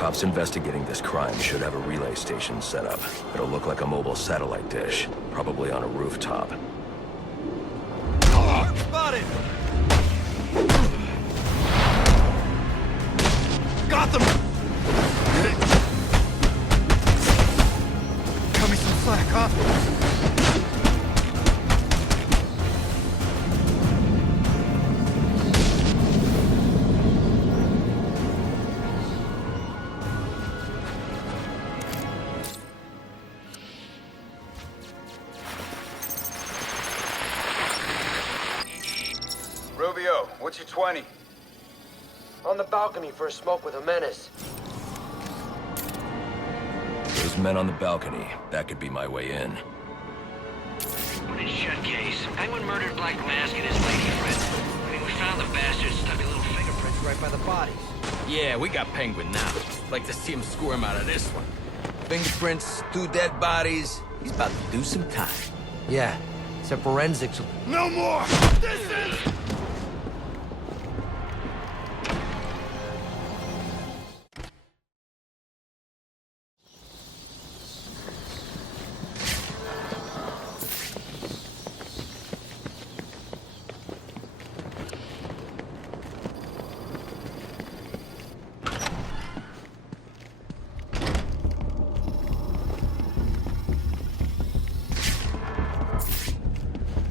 Cops investigating this crime should have a relay station set up. It'll look like a mobile satellite dish, probably on a rooftop. Spotted! Got them! Cut me some slack, huh? Rubio, what's your 20? On the balcony for a smoke with a menace. Those men on the balcony, that could be my way in. When it's shut case, Penguin murdered Black Mask and his lady friend. I mean, we found the bastard's stubby little fingerprints right by the bodies. Yeah, we got Penguin now. Like to see him squirm out of this one. Fingerprints, 2 dead bodies. He's about to do some time. Yeah, except forensics. No more! This is...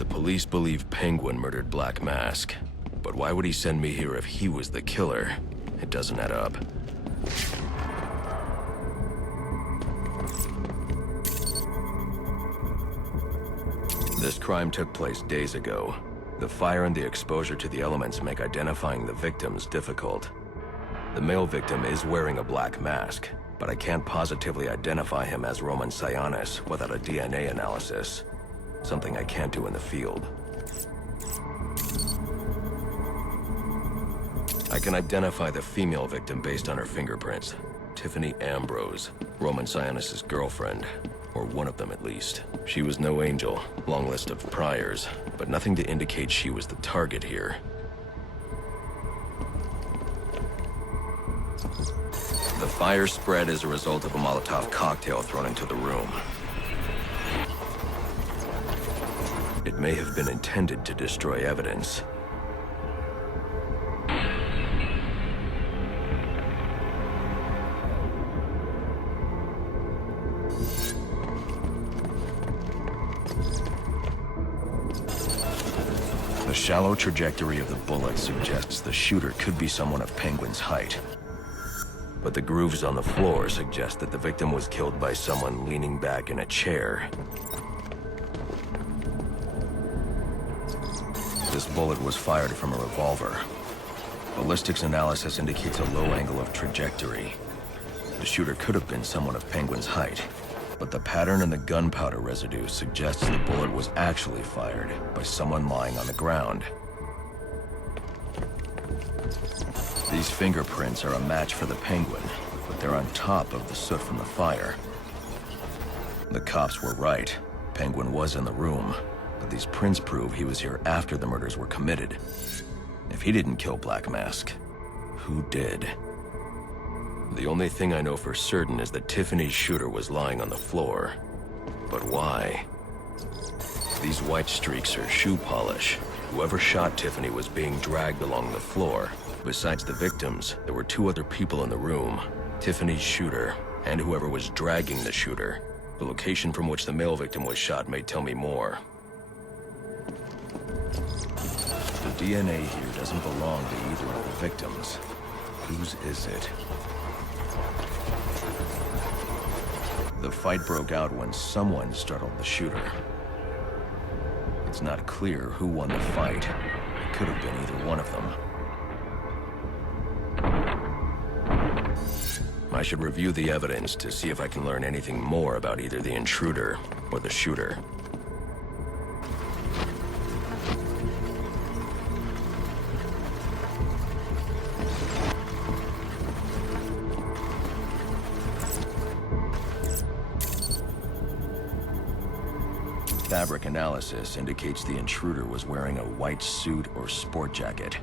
Police believe Penguin murdered Black Mask. But why would he send me here if he was the killer? It doesn't add up. This crime took place days ago. The fire and the exposure to the elements make identifying the victims difficult. The male victim is wearing a black mask, but I can't positively identify him as Roman Sionis without a DNA analysis. Something I can't do in the field. I can identify the female victim based on her fingerprints. Tiffany Ambrose, Roman Sionis' girlfriend. Or one of them at least. She was no angel, long list of priors, but nothing to indicate she was the target here. The fire spread as a result of a Molotov cocktail thrown into the room. It may have been intended to destroy evidence. The shallow trajectory of the bullet suggests the shooter could be someone of Penguin's height. But the grooves on the floor suggest that the victim was killed by someone leaning back in a chair. This bullet was fired from a revolver. Ballistics analysis indicates a low angle of trajectory. The shooter could have been someone of Penguin's height, but the pattern in the gunpowder residue suggests the bullet was actually fired by someone lying on the ground. These fingerprints are a match for the Penguin, but they're on top of the soot from the fire. The cops were right. Penguin was in the room. But these prints prove he was here after the murders were committed. If he didn't kill Black Mask, who did? The only thing I know for certain is that Tiffany's shooter was lying on the floor. But why? These white streaks are shoe polish. Whoever shot Tiffany was being dragged along the floor. Besides the victims, there were 2 other people in the room. Tiffany's shooter, and whoever was dragging the shooter. The location from which the male victim was shot may tell me more. The DNA here doesn't belong to either of the victims. Whose is it? The fight broke out when someone startled the shooter. It's not clear who won the fight. It could have been either one of them. I should review the evidence to see if I can learn anything more about either the intruder or the shooter. Fabric analysis indicates the intruder was wearing a white suit or sport jacket.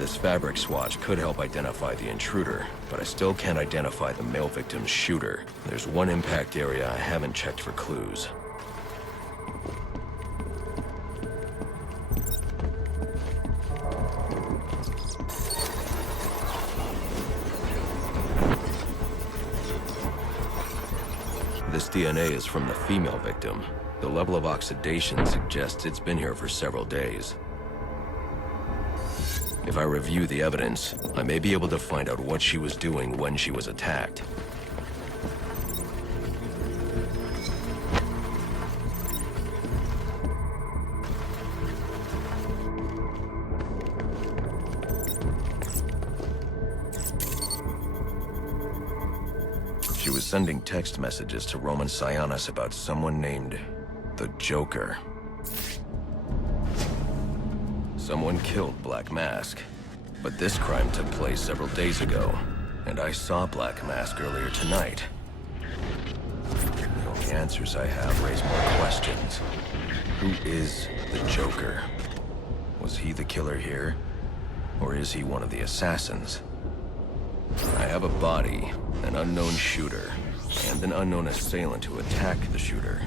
This fabric swatch could help identify the intruder, but I still can't identify the male victim's shooter. There's one impact area I haven't checked for clues. This DNA is from the female victim. The level of oxidation suggests it's been here for several days. If I review the evidence, I may be able to find out what she was doing when she was attacked. She was sending text messages to Roman Sionis about someone named the Joker. Someone killed Black Mask, but this crime took place several days ago, and I saw Black Mask earlier tonight. The only answers I have raise more questions. Who is the Joker? Was he the killer here, or is he one of the assassins? I have a body, an unknown shooter, and an unknown assailant who attacked the shooter.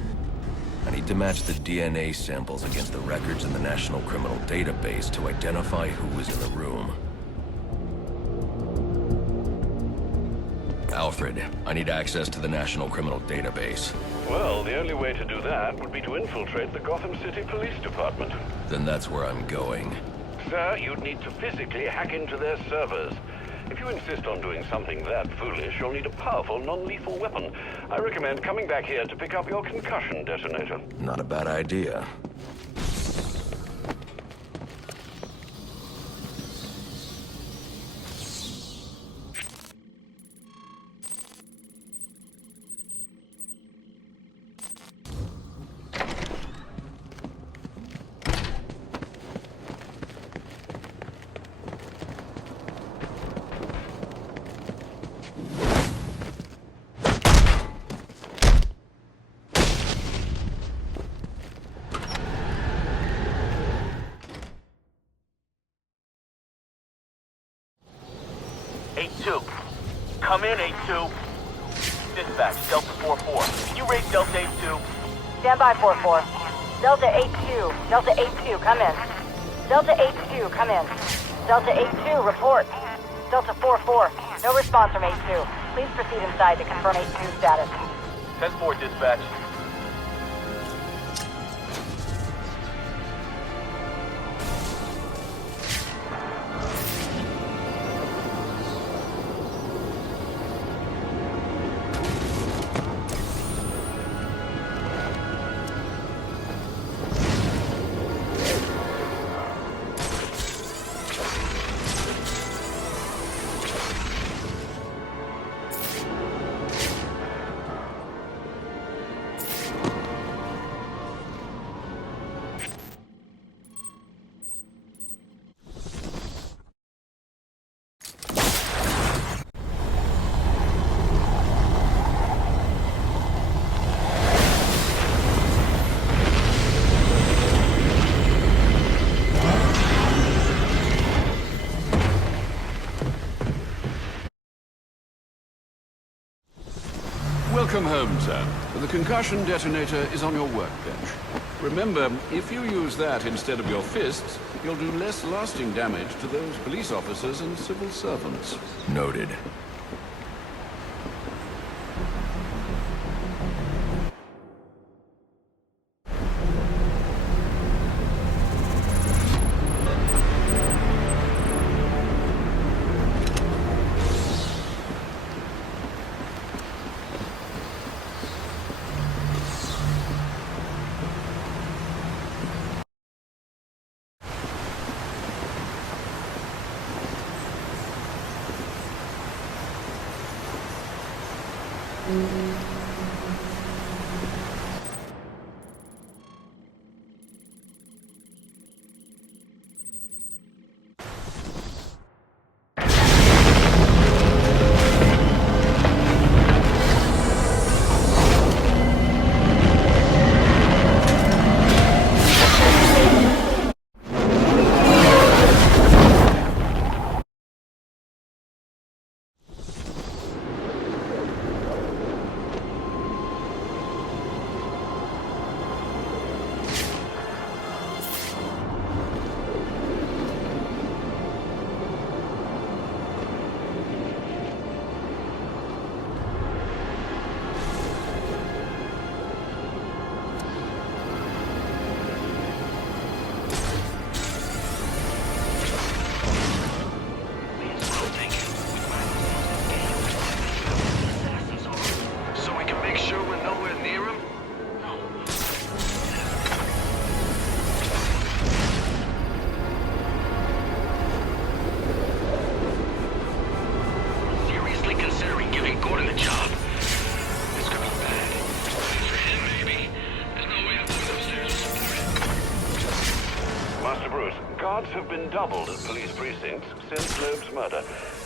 I need to match the DNA samples against the records in the National Criminal Database to identify who was in the room. Alfred, I need access to the National Criminal Database. Well, the only way to do that would be to infiltrate the Gotham City Police Department. Then that's where I'm going. Sir, you'd need to physically hack into their servers. If you insist on doing something that foolish, you'll need a powerful, non-lethal weapon. I recommend coming back here to pick up your concussion detonator. Not a bad idea. Come in, 8-2. Dispatch, Delta 4-4. Can you raise Delta 8-2? Stand by, 4-4. Delta 8-2. Delta 8-2, come in. Delta 8-2, come in. Delta 8-2, report. Delta 4-4. No response from 8-2. Please proceed inside to confirm 8-2 status. 10-4, dispatch. Welcome home, sir. The concussion detonator is on your workbench. Remember, if you use that instead of your fists, you'll do less lasting damage to those police officers and civil servants. Noted. have been doubled at police precincts since Loeb's murder.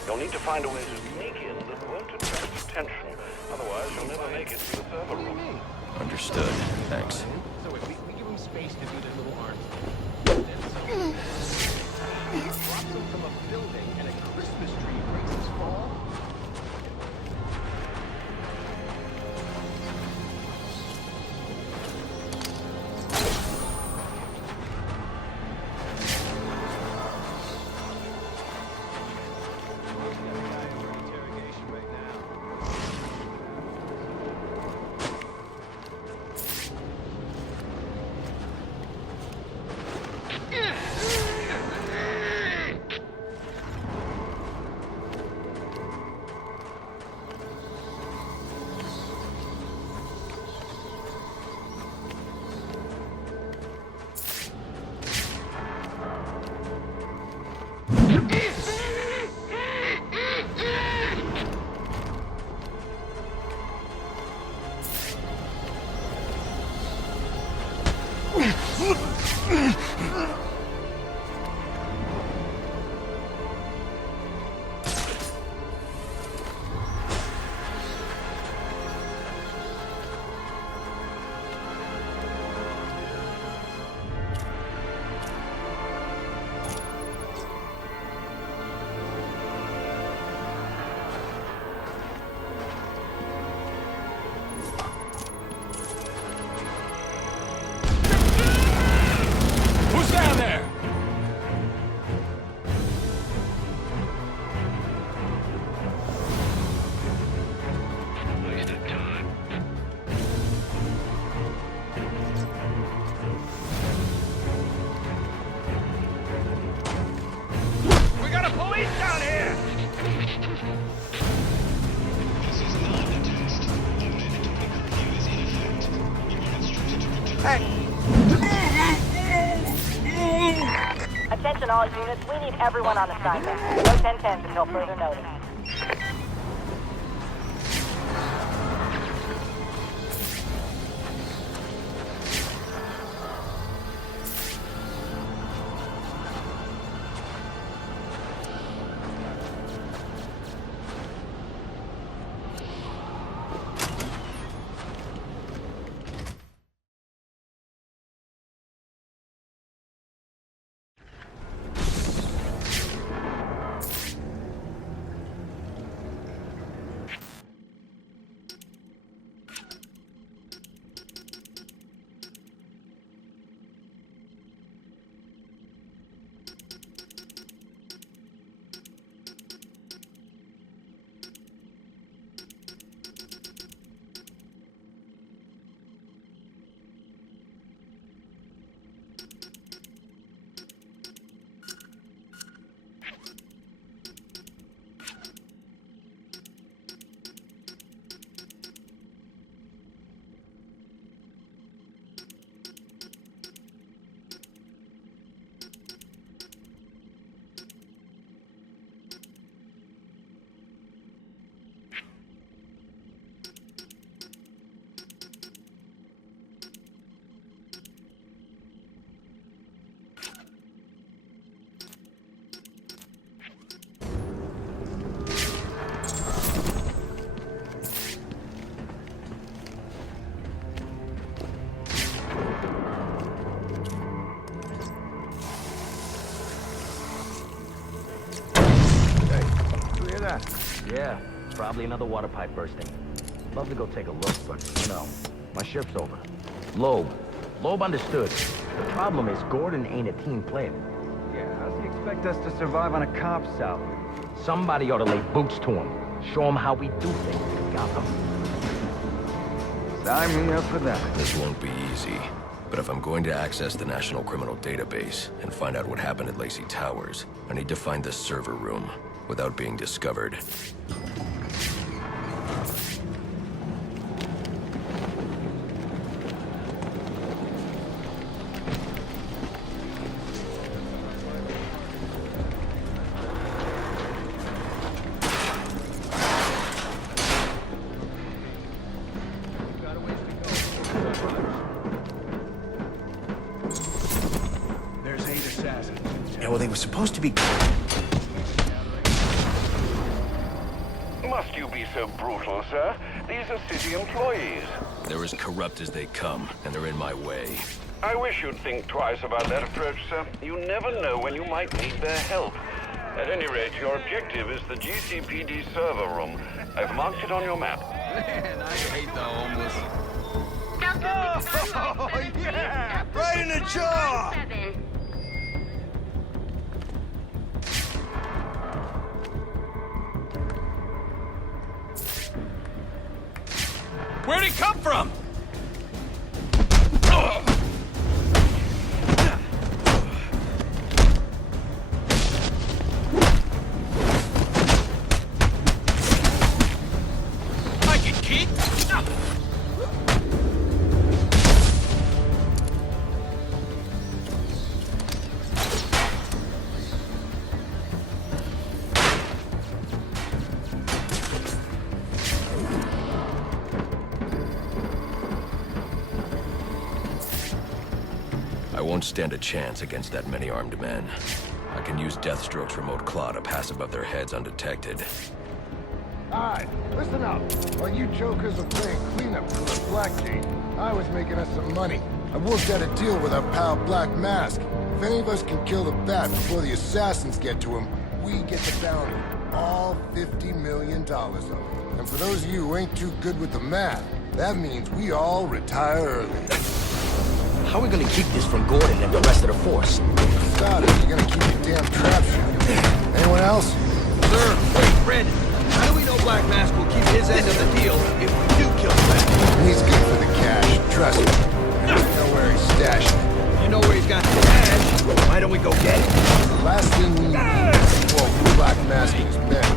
You'll need to find a way to sneak in that won't attract attention. Otherwise, you'll never make it to the server room. Understood. Thanks. So wait, we give him space to do their little arms thing. Then drops him from a building and a Christmas tree breaks his fall. Attention all units, we need everyone on assignment. No 10-10s until further notice. Yeah, probably another water pipe bursting. Love to go take a look, but, you know, my shift's over. Loeb understood. The problem is Gordon ain't a team player. Yeah, how does he expect us to survive on a cop's salary? Somebody ought to lay boots to him. Show him how we do things in Gotham. Sign me up for that. This won't be easy. But if I'm going to access the National Criminal Database and find out what happened at Lacey Towers, I need to find the server room without being discovered. Well, they were supposed to be... Must you be so brutal, sir? These are city employees. They're as corrupt as they come, and they're in my way. I wish you'd think twice about that approach, sir. You never know when you might need their help. At any rate, your objective is the GCPD server room. I've marked it on your map. Man, I hate the homeless. Oh, yeah! Right in the jaw! Where'd he come from? I can keep. I won't stand a chance against that many armed men. I can use Deathstroke's remote claw to pass above their heads undetected. Alright, listen up. While you jokers are playing cleanup for the Blackgate, I was making us some money. I worked out a deal with our pal Black Mask. If any of us can kill the Bat before the assassins get to him, we get the bounty. All $50 million of it. And for those of you who ain't too good with the math, that means we all retire early. How are we gonna keep this from Gordon and the rest of the force? Start it. You're gonna keep your damn trap shooting. Anyone else? Sir, wait, Fred. How do we know Black Mask will keep his end of the deal if we do kill the Bat? He's good for the cash, trust me. I know where he's stashing it. You know where he's got the cash. Why don't we go get it? The last thing we need is for Black Mask and his men.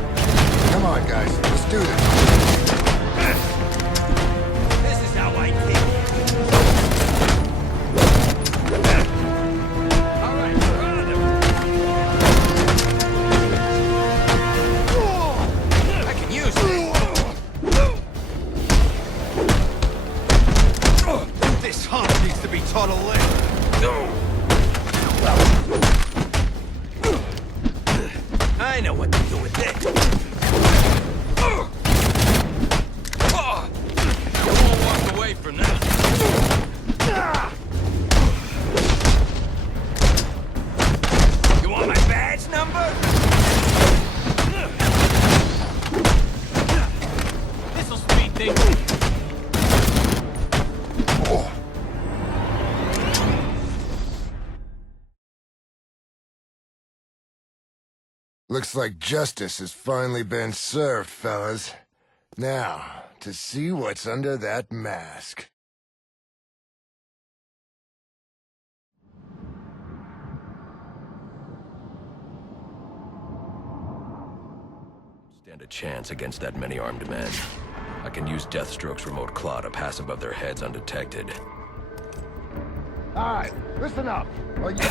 Come on, guys. Let's do this. This is how I think. All right, we're on him. I can use this. This hunk needs to be taught a lesson. I know what to do with this. You won't walk away from that. You want my badge number? This'll speed things. Looks like justice has finally been served, fellas. Now, to see what's under that mask. Stand a chance against that many armed men. I can use Deathstroke's remote claw to pass above their heads undetected. Alright, listen up. While you